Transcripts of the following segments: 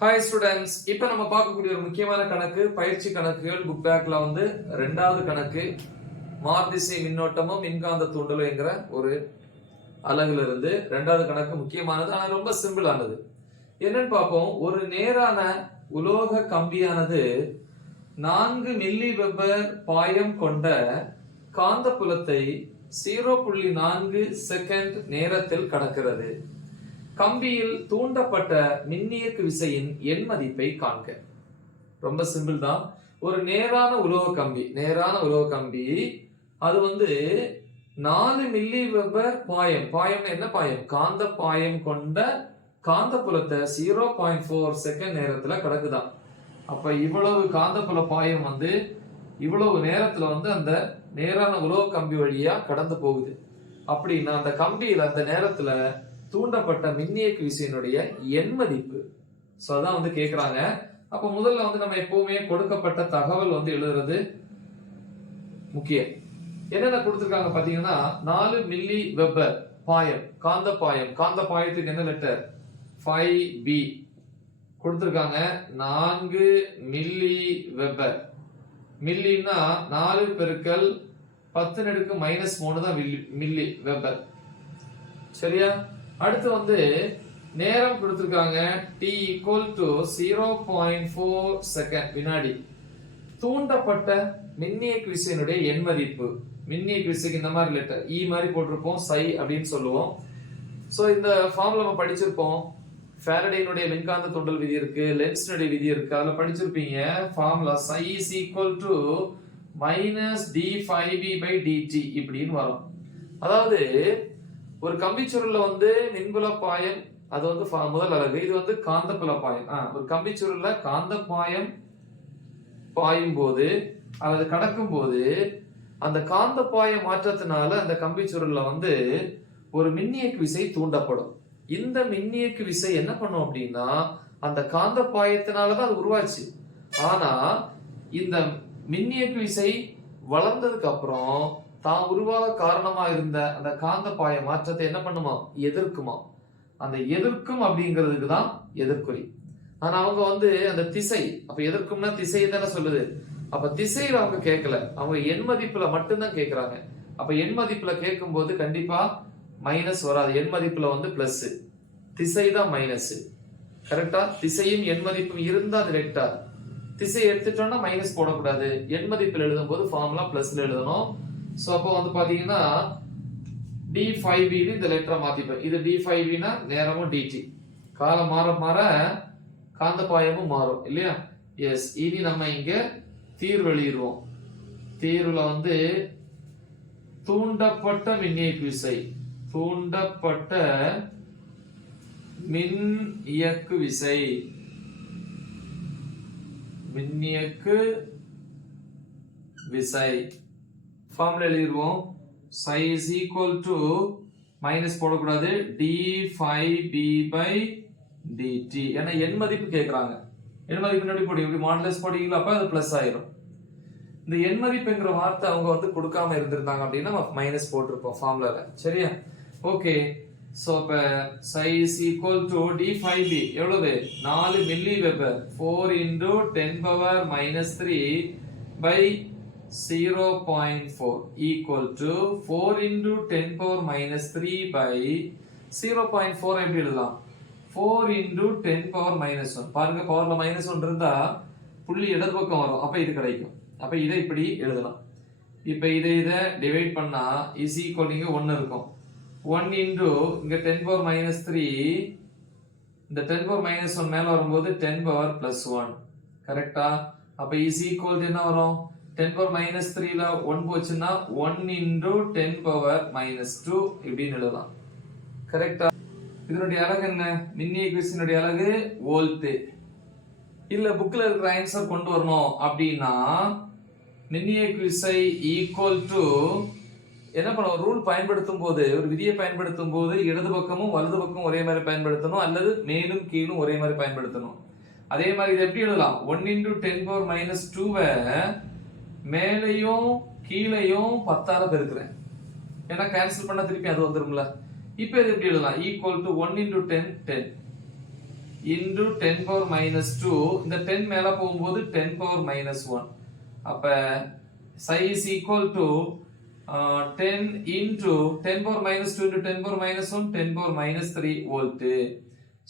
Hi students, இப்போ நம்ம பார்க்கக்கூடிய ஒரு முக்கியமான கணக்கு பயிற்சி கணக்குகள் புக் பேக்ல வந்து ரெண்டாவது கணக்கு மாறுதிசை மின்னோட்டமும் மின்காந்த தூண்டலும் என்கிற ஒரு அலகுல இருந்து ரெண்டாவது கணக்கு முக்கியமானது. ஆனா ரொம்ப சிம்பிளானது. என்னன்னு பார்ப்போம். ஒரு நேரான உலோக கம்பியானது 4 மில்லி வெபர் பாயம் கொண்ட காந்த புலத்தை 0.4 செகண்ட் நேரத்தில் கடக்கிறது. கம்பியில் தூண்டப்பட்ட மின்னியக்கு விசையின் எண் மதிப்பை காண்க. ரொம்ப சிம்பிள் தான். ஒரு நேரான உலோக கம்பி அது வந்து 4 மில்லி வெபர் பாயம் என்ன பாயம்? காந்த பாயம் கொண்ட காந்த புலத்தை 0.4 செகண்ட் நேரத்துல கடக்குதான். அப்ப இவ்வளவு காந்தப்புல பாயம் வந்து இவ்வளவு நேரத்துல வந்து அந்த நேரான உலோக கம்பி வழியா கடந்து போகுது. அப்படின்னா அந்த கம்பியில அந்த நேரத்துல தூண்டப்பட்ட மின்னியக்கு விசையினுடைய எண் மதிப்பு. சோ அதான் வந்து கேக்குறாங்க. அப்ப முதல்ல வந்து நம்ம எப்பவுமே கொடுக்கப்பட்ட தகவல் வந்து எழுதுறது முக்கியம். என்னென்ன கொடுத்திருக்காங்க பாத்தீங்கன்னா 4 மில்லி வெபர் பாயம், காந்த பாயத்துக்கு என்ன லெட்டர்? 5B கொடுத்திருக்காங்க. 4 மில்லி வெபர், மில்லின்னா 4 பெருக்கல் 10⁻³ தான் மில்லி வெபர். சரியா? அடுத்து வந்து நேரம் கொடுத்திருக்காங்க. t = 0.4 செகண்ட் வினாடி. தூண்டப்பட்ட மின்னியக்கு விசையினுடைய எண் மதிப்பு. மின்னியக்கு விசைக்கு இந்த மாதிரி லெட்டர் E மாதிரி போட்டிருப்போம், psi அப்படின்னு சொல்லுவோம். சோ இந்த ஃபார்முலா நம்ம படிச்சிருப்போம். ஃபாரடேயினுடைய மின்காந்த தூண்டல் விதி இருக்கு, லென்ஸினுடைய விதி இருக்கு, அதுல படிச்சிருப்பீங்க. ஃபார்முலா psi = -d∅b/dt இப்படின்னு வரும். அதாவது ஒரு கம்பிச்சுருள்ல வந்து மின்புல பாயம், அது வந்து முதல் அலகு. இது வந்து காந்தப்புல பாயம். ஒரு கம்பிச்சுருள்ல காந்த பாயம் பாயும் போது அல்லது கடக்கும் போது அந்த காந்த பாய மாற்றத்தினால அந்த கம்பிச்சுருள்ல வந்து ஒரு மின்னியக்கு விசை தூண்டப்படும். இந்த மின்னியக்கு விசை என்ன பண்ணும் அப்படின்னா அந்த காந்த பாயத்தினாலதான் அது உருவாச்சு. ஆனா இந்த மின்னியக்கு விசை வளர்ந்ததுக்கு அப்புறம் தான் உருவாக காரணமா இருந்த அந்த காந்த பாய மாற்றத்தை என்ன பண்ணுமா? எதிர்க்குமா. அந்த எதிர்க்கும் அப்படிங்கிறதுக்கு தான் எதிர்குறி. ஆனா அவங்க வந்து அந்த திசை, அப்ப எதிர்க்கும்னா திசை தானே சொல்லுது. அப்ப திசையில அவங்க கேட்கல, அவங்க எண் மதிப்புல மட்டும்தான் கேட்கிறாங்க. அப்ப எண் மதிப்புல கேட்கும் போது கண்டிப்பா மைனஸ் வராது. எண் மதிப்புல வந்து பிளஸ், திசை தான் மைனஸ். கரெக்டா? திசையும் எண் மதிப்பும் இருந்தா அது வெக்டார். திசை எடுத்துட்டோம்னா மைனஸ் போடக்கூடாது. எண் மதிப்பில் எழுதும் போது ஃபார்முலா பிளஸ்ல எழுதணும். சோ அப்போ வந்து பாத்தீங்கன்னா d∅b இந்த லெட்டரை மாத்திப்பேன். இது d∅b னா நேரமும் dt. காலம் மாற மாற காந்த பாயமும் மாறும் இல்லையா? எஸ். இனி நம்ம இங்க தீர்வு எழுதிடுவோம். தீர்வுல வந்து தூண்டப்பட்ட மின்னியக்கு விசை, தூண்டப்பட்ட மின் இயக்கு விசை, மின்னியக்கு விசை ஃபார்முலா எழுதிடுவோம். psi = மைனஸ் போடக்கூடாது, d∅b/dt. ஏன்னா எண் மதிப்பு கேட்கறாங்க. எண் மதிப்பு எப்படி போடுவீங்க? இப்படி மாடுலஸ் போடுவீங்களா? அப்ப அது பிளஸ் ஆயிரும். இந்த எண் மதிப்புங்கிற வார்த்தை அவங்க வந்து கொடுக்காம இருந்திருந்தாங்க அப்படின்னா மைனஸ் போட்டிருப்போம் ஃபார்முலால. சரியா? ஓகே. சோ அப்ப psi = d∅b எவ்வளவு? 4 மில்லி வெபர் 4 × 10⁻³ 0.4 equal to 4 × 10⁻³ 0.4 எப்படி எழுதலாம்? 4 × 10⁻⁻1. பாருங்க, பவர்ல -1 இருந்தா புள்ளி இடது பக்கம் வரும். அப்ப இது கிடைக்கும். அப்ப இதை இப்படி எழுதலாம். இப்ப இதை டிவைட் பண்ணா is equal இங்க 1 இருக்கும். 1 × இங்க 10⁻³ இந்த 10⁻1 மேல வரும்போது 10⁻+1. கரெக்டா? அப்ப is equal என்ன வரும்? 10⁻³ ல 1 போச்சுன்னா 1 × 10⁻2 இப்படின்னு எழுதலாம். கரெக்டா? இதனுடைய அலகு என்ன? மின்னியக்கு விசையினுடைய அலகு வோல்ட். இல்ல புக்ல இருக்கிற ஆன்சர் கொண்டு வரணும் அப்படின்னா மின்னியக்கு விசை ஈக்குவல் டு என்ன பண்ணுவோம்? ரூல் பயன்படுத்தும் போது, ஒரு விதியை பயன்படுத்தும் போது இடது பக்கமும் வலது பக்கமும் ஒரே மாதிரி பயன்படுத்தணும், அல்லது மேலும் கீழும் ஒரே மாதிரி பயன்படுத்தணும். அதே மாதிரி இது எப்படி எழுதலாம்? 1 × 10⁻2 மேலையும் கீழையும் 10ஆல பெருக்கிறேன். ஏன்னா கேன்சல் பண்ண திருப்பி அது வந்துரும்ல. இப்போ இது எப்படி எழுதலாம்? Equal to 1 × 10 10. into 10 power minus 2. இந்த 10 மேல போகும்போது 10 power minus 1. அப்ப psi is equal to 10 into 10 power minus 2 into 10 power minus 1, 10 power minus 3 volt.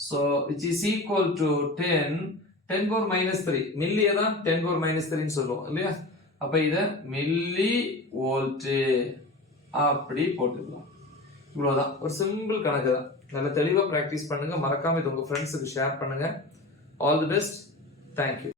So which is equal to 10 power minus 3. மில்லியை தான் 10 power minus 3 ன்னு சொல்லுவோம் இல்லையா? அப்ப இத மில்லி வோல்ட் அப்படி போட்டுக்கலாம். இவ்வளவுதான், ஒரு சிம்பிள் கணக்கு தான். நல்ல தெளிவா பிராக்டிஸ் பண்ணுங்க. மறக்காம இது உங்க ஃப்ரெண்ட்ஸுக்கு ஷேர் பண்ணுங்க. All the best. தேங்க்யூ.